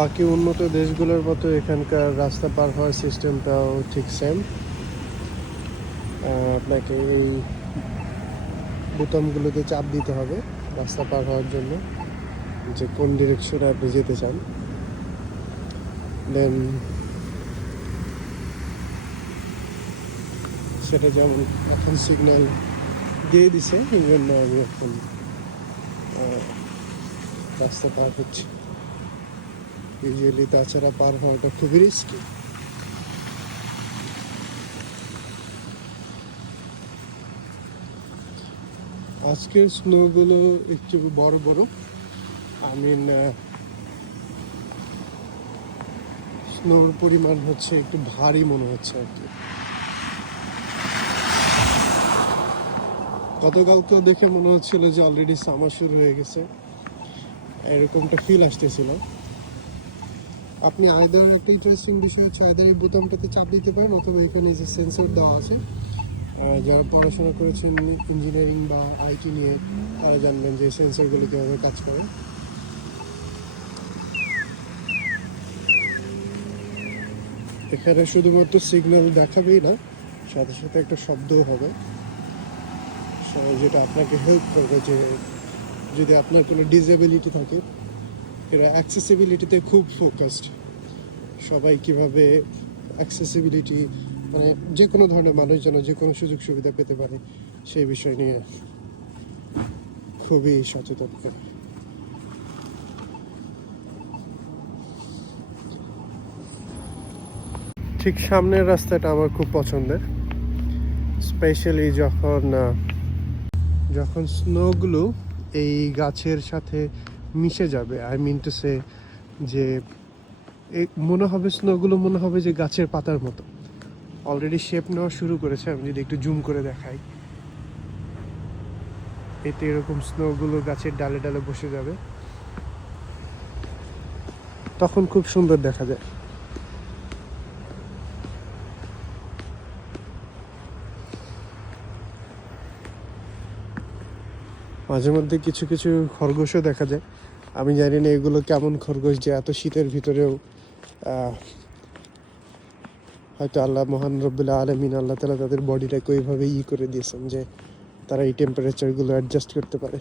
বাকি উন্নত দেশগুলোর মতো এখানকার রাস্তা পার হওয়ার সিস্টেমটাও ঠিক সেম। আপনাকে এই বোতামগুলোতে চাপ দিতে হবে রাস্তা পার হওয়ার জন্য, যে কোন ডিরেকশনে আপনি যেতে চান। দেন সেটা যেমন এখন সিগন্যাল দিয়ে দিছে, এই জন্য আমি এখন রাস্তা পার হচ্ছি। ইউজুয়ালি তাছাড়া পার হওয়াটা খুবই রিস্কি। আজকের স্নোগুলো একটু বড় বড়, স্নোর পরিমাণ হচ্ছে একটু ভারী মনে হচ্ছে আর কি। গতকালকেও দেখে মনে হচ্ছিল যে অলরেডি সামার শুরু হয়ে গেছে, এরকমটা ফিল আসতেছিল। আপনি আইদার একটা ইন্টারেস্টিং বিষয় হচ্ছে আইদার এই বোতামটাতে চাপ দিতে পারেন, অথবা এখানে যে সেন্সর দেওয়া আছে, যারা পড়াশোনা করেছেন ইঞ্জিনিয়ারিং বা আইটি নিয়ে তারা জানবেন যে সেন্সরগুলো কীভাবে কাজ করে। এখানে শুধুমাত্র সিগন্যাল দেখাবেই না, সাথে সাথে একটা শব্দও হবে, যেটা আপনাকে হেল্প করবে যে যদি আপনার কোনো ডিসএবিলিটি থাকে। এরা অ্যাক্সেসিবিলিটিতে খুব ফোকাসড, সবাই কিভাবে অ্যাক্সেসিবিলিটি মানে যে কোনো ধরনের মানুষ যেন যে কোনো সুযোগ সুবিধা পেতে পারে সেই বিষয় নিয়ে খুবই সচেতন করে। ঠিক সামনের রাস্তাটা আমার খুব পছন্দের, স্পেশালি যখন স্নোগুলো এই গাছের সাথে মিশে যাবে। আই মিন টু সে যে মনে হবে স্নোগুলো মনে হবে যে গাছের পাতার মতো অলরেডি শেপ নেওয়া শুরু করেছে। আমি যদি একটু জুম করে দেখাই, এতে এরকম স্নোগুলো গাছের ডালে ডালে বসে যাবে, তখন খুব সুন্দর দেখা যায়। মাঝে মধ্যে কিছু কিছু খরগোশও দেখা যায়। আমি জানি না এগুলো কেমন খরগোশ যে এত শীতের ভিতরেও হয়তো আল্লাহ মহান রব্বুল আলামিন আল্লাহ তাআলা তাদের বডিটাকে ওইভাবে করে দিয়েছেন যে তারা এই টেম্পারেচারগুলো অ্যাডজাস্ট করতে পারে।